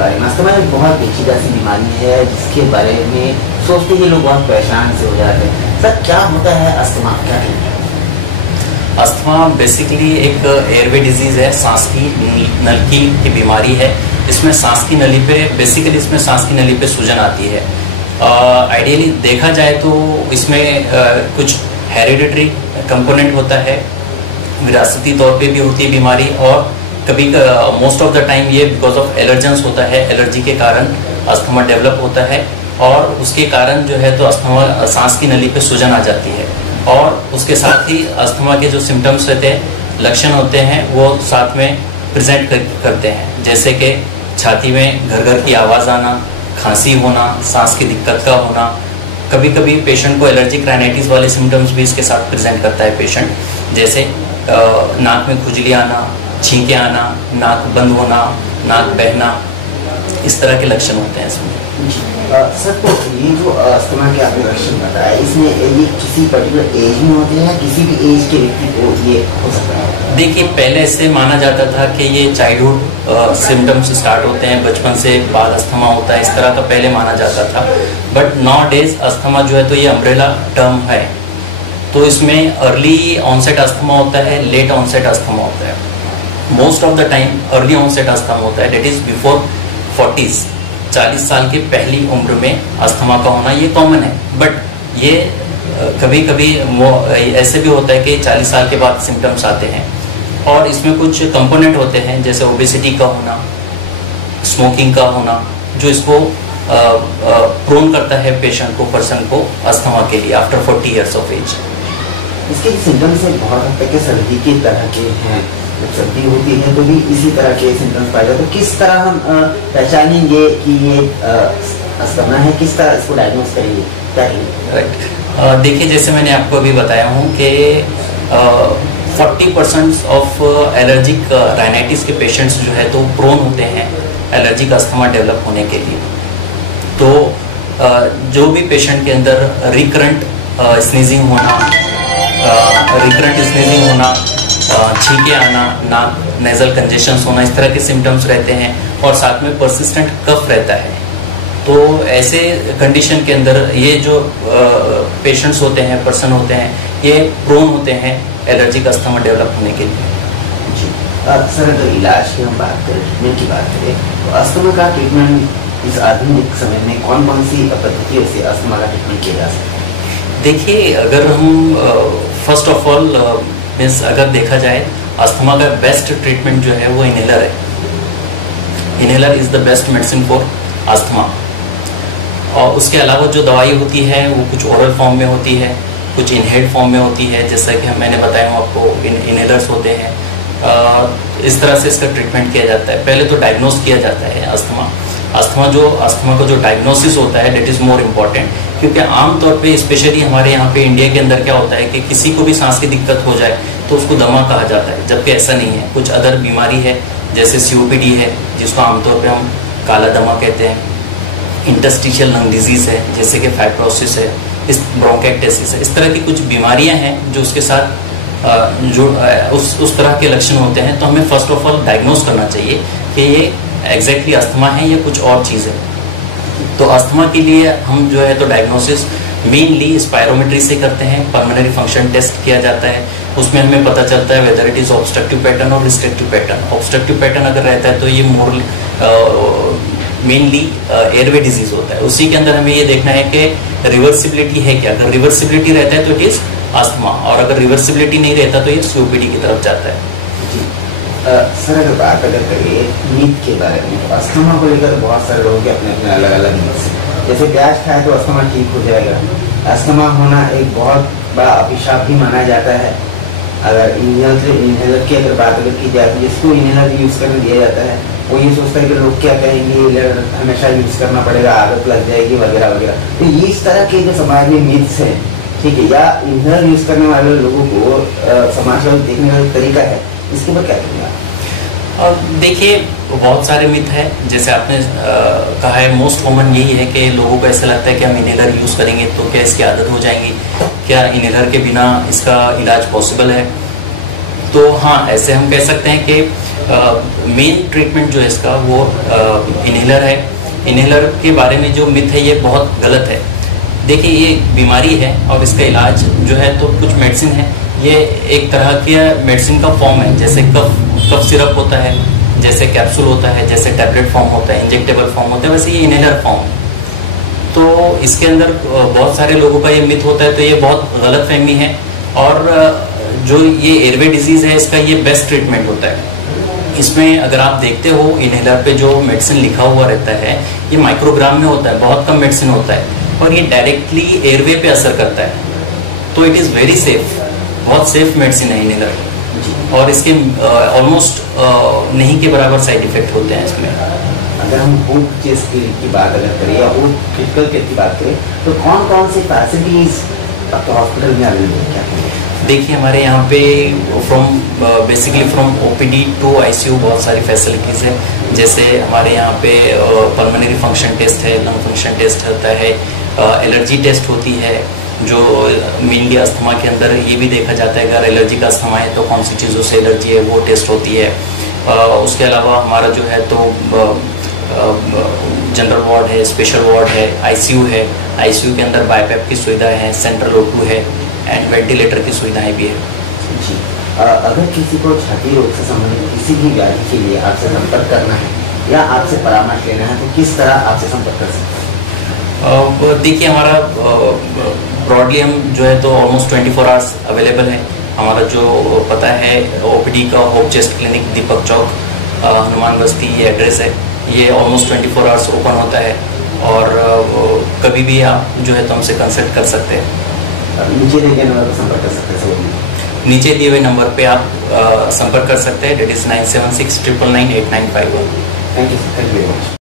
बारे में। अस्थमा एक बहुत पेचीदा सी बीमारी है जिसके बारे में सोचते ही लोग बहुत परेशान से हो जाते हैं। सर क्या होता है अस्थमा, क्या है? अस्थमा बेसिकली एक एयरवे डिजीज है, सांस की नली की बीमारी है। इसमें सांस की नली पे इसमें सांस की नली पे सूजन आती है। आइडियली देखा जाए तो इसमें कुछ हेरिडिटरी कंपोनेंट होता है, विरासती तौर पे भी होती है बीमारी, और कभी मोस्ट ऑफ द टाइम ये बिकॉज ऑफ एलर्जेंस होता है, एलर्जी के कारण अस्थमा डेवलप होता है, और उसके कारण जो है तो अस्थमा सांस की नली पे सूजन आ जाती है। और उसके साथ ही अस्थमा के जो सिम्टम्स रहते हैं, लक्षण होते हैं, वो साथ में प्रेजेंट करते हैं, जैसे कि छाती में घर घर की आवाज़ आना, खांसी होना, सांस की दिक्कत का होना। कभी कभी पेशेंट को एलर्जिक राइनाइटिस वाले सिम्टम्स भी इसके साथ प्रेजेंट करता है पेशेंट, जैसे नाक में खुजली आना, छींके आना, नाक बंद होना, नाक बहना, इस तरह के लक्षण होते हैं इसमें। सर तो ये जो अस्थमा के आपने लक्षण बताया, इसमें ये किसी पर्टिकुलर एज में होते हैं या किसी भी एज के व्यक्ति को ये हो सकता है? देखिए, पहले से माना जाता था कि ये चाइल्डहुड सिम्टम्स स्टार्ट होते हैं, बचपन से बाल अस्थमा होता है, इस तरह का पहले माना जाता था। बट नाउ डेज अस्थमा जो है तो ये अम्ब्रेला टर्म है, तो इसमें अर्ली ऑनसेट अस्थमा होता है, लेट ऑनसेट अस्थमा होता है। Most of the time early onset asthma होता है, डेट इज बिफोर 40s, 40 साल के पहली उम्र में अस्थमा का होना ये कॉमन है। बट ये कभी कभी ऐसे भी होता है कि 40 साल के बाद सिम्टम्स आते हैं, और इसमें कुछ कंपोनेंट होते हैं, जैसे ओबेसिटी का होना, स्मोकिंग का होना, जो इसको प्रोन करता है पेशेंट को, पर्सन को अस्थमा के लिए आफ्टर 40 years ऑफ एज। इसके सिम्टम्स बहुत हद तक सर्दी की तरह के हैं, जब सर्दी होती है तो भी इसी तरह के सिम्टम्स पाए जाते हैं। तो किस तरह हम पहचानेंगे कि ये अस्थमा है, किस तरह इसको डायग्नोज करेंगे, क्या करेंगे? राइट, देखिए जैसे मैंने आपको अभी बताया हूँ कि 40% ऑफ एलर्जिक राइनाइटिस के पेशेंट्स जो है तो प्रोन होते हैं एलर्जिक अस्थमा डेवलप होने के लिए। तो जो भी पेशेंट के अंदर रिकरेंट स्नीजिंग होना, छींके आना, नाक नेजल कंजेशंस होना, इस तरह के सिम्टम्स रहते हैं, और साथ में परसिस्टेंट कफ रहता है, तो ऐसे कंडीशन के अंदर ये जो पेशेंट्स होते हैं, पर्सन होते हैं, ये प्रोन होते हैं एलर्जिक अस्थमा डेवलप होने के लिए। जी सर, अगर इलाज की हम बात करें, ट्रीटमेंट की बात करें, तो अस्थमा का ट्रीटमेंट इस आधुनिक समय में कौन कौन सी पद्धतियों से अस्थमा का ट्रीटमेंट किया जा सकता है? देखिए, अगर हम फर्स्ट ऑफ ऑल मीन्स अगर देखा जाए, अस्थमा का बेस्ट ट्रीटमेंट जो है वो इनहेलर है। Inhaler is the best medicine for asthma. और उसके अलावा जो दवाई होती है वो कुछ ओरल फॉर्म में होती है, कुछ इनहेल्ड फॉर्म में होती है, जैसा कि मैंने बताया हूँ आपको, इनहेलर्स होते हैं। इस तरह से इसका ट्रीटमेंट किया जाता है। पहले तो डायग्नोस किया जाता है अस्थमा का जो डायग्नोसिस होता है, डेट इज मोर इम्पॉर्टेंट, क्योंकि आमतौर पे स्पेशली हमारे यहाँ पे इंडिया के अंदर क्या होता है कि किसी को भी सांस की दिक्कत हो जाए तो उसको दमा कहा जाता है, जबकि ऐसा नहीं है। कुछ अदर बीमारी है, जैसे COPD है, जिसको आमतौर पे हम काला दमा कहते हैं, इंटरस्टिशियल लंग डिजीज है, जैसे कि फाइब्रोसिस है, इस ब्रोंकाइटिस है, इस तरह की कुछ बीमारियां हैं जो उसके साथ उस तरह के लक्षण होते हैं। तो हमें फर्स्ट ऑफ ऑल डायग्नोस करना चाहिए कि ये एग्जैक्टली अस्थमा है या कुछ और चीज़ है। तो अस्थमा के लिए हम जो है तो डायग्नोसिस मेनली स्पायरोमेट्री से करते हैं, पल्मोनरी फंक्शन टेस्ट किया जाता है, उसमें हमें पता चलता है whether it is obstructive pattern और रिस्ट्रिक्टिव पैटर्न। ऑब्स्ट्रक्टिव पैटर्न अगर रहता है तो ये मोर मेनली एयरवे डिजीज होता है। उसी के अंदर हमें ये देखना है कि रिवर्सिबिलिटी है क्या। अगर रिवर्सिबिलिटी रहता है तो इट इज अस्थमा, और अगर रिवर्सिबिलिटी नहीं रहता तो ये COPD की तरफ जाता है। सर, अगर बात करिए मीट के बारे में, तो अस्थमा को लेकर बहुत सारे लोगों के अपने अपने अलग अलग मीट्स हैं। जैसे प्याज खाए तो अस्थमा ठीक हो जाएगा, अस्थमा होना एक बहुत बड़ा अभिशाप भी माना जाता है। अगर इनहेलर की अगर बात की जाए तो जिसको इनहेलर यूज़ करने दिया जाता है वो ये सोचता है कि लोग क्या कहेंगे, हमेशा यूज़ करना पड़ेगा, आदत लग जाएगी वगैरह वगैरह। तो ये इस तरह के जो समाज में मिथ्स हैं, ठीक है, या इनहेलर यूज़ करने वाले लोगों को समाज में देखने का तरीका है, इसके ऊपर क्या कहेंगे आप? और देखिए, बहुत सारे मिथ है, जैसे आपने कहा है, मोस्ट कॉमन यही है कि लोगों को ऐसा लगता है कि हम इनहेलर यूज़ करेंगे तो क्या इसकी आदत हो जाएगी, क्या इनहेलर के बिना इसका इलाज पॉसिबल है। तो हाँ, ऐसे हम कह सकते हैं कि मेन ट्रीटमेंट जो है इसका वो इनहेलर है। इनहेलर के बारे में जो मिथ है ये बहुत गलत है। देखिए, ये बीमारी है और इसका इलाज जो है तो कुछ मेडिसिन है। ये एक तरह की मेडिसिन का फॉर्म है, जैसे कफ सिरप होता है, जैसे कैप्सूल होता है, जैसे टैबलेट फॉर्म होता है, इंजेक्टेबल फॉर्म होता है, वैसे ये इनहेलर फॉर्म है। तो इसके अंदर बहुत सारे लोगों का ये मिथ होता है, तो ये बहुत गलत फहमी है। और जो ये एयरवे डिजीज है इसका ये बेस्ट ट्रीटमेंट होता है। इसमें अगर आप देखते हो इनहेलर पे जो मेडिसिन लिखा हुआ रहता है ये माइक्रोग्राम में होता है, बहुत कम मेडिसिन होता है और ये डायरेक्टली एयरवे पे असर करता है। तो इट इज़ वेरी सेफ, बहुत सेफ मेडिसिन है इनहेलर और इसके ऑलमोस्ट नहीं के बराबर साइड इफेक्ट होते हैं इसमें। अगर हम हूप चेस्ट की बात अगर करें या हूप क्रिटिकल केयर की बात करें तो कौन कौन सी फैसिलिटीज आपके हॉस्पिटल में अवेलेबल है? देखिए, हमारे यहाँ पे basically from OPD to ICU बहुत सारी फैसिलिटीज़ है। जैसे हमारे यहाँ पे पल्मोनरी फंक्शन टेस्ट है, लंग फंक्शन टेस्ट होता है, एलर्जी टेस्ट होती है, जो मेनली अस्थमा के अंदर ये भी देखा जाता है अगर एलर्जी का अस्थमा है तो कौन सी चीज़ों से एलर्जी है वो टेस्ट होती है। उसके अलावा हमारा जो है तो जनरल वार्ड है, स्पेशल वार्ड है, आईसीयू है। आईसीयू के अंदर बाईपैप की सुविधा है, सेंट्रल O2 है एंड वेंटिलेटर की सुविधाएं भी है। जी, अगर किसी को छाती रोग से संबंधित किसी भी व्याधि के लिए आपसे संपर्क करना है या आपसे परामर्श लेना है तो किस तरह आपसे संपर्क कर सकते हैं? देखिए, हमारा ब्रॉडली हम जो है तो ऑलमोस्ट 24 आवर्स अवेलेबल है। हमारा जो पता है ओपीडी का होप चेस्ट क्लिनिक, दीपक चौक, हनुमान बस्ती, ये एड्रेस है। ये ऑलमोस्ट 24 आवर्स ओपन होता है और कभी भी आप जो है तो हमसे कंसल्ट कर सकते हैं। नीचे दिए गए नंबर पर संपर्क कर सकते हैं। नीचे दिए हुए नंबर पे आप संपर्क कर सकते हैं। That is 9769998951। Thank you very much.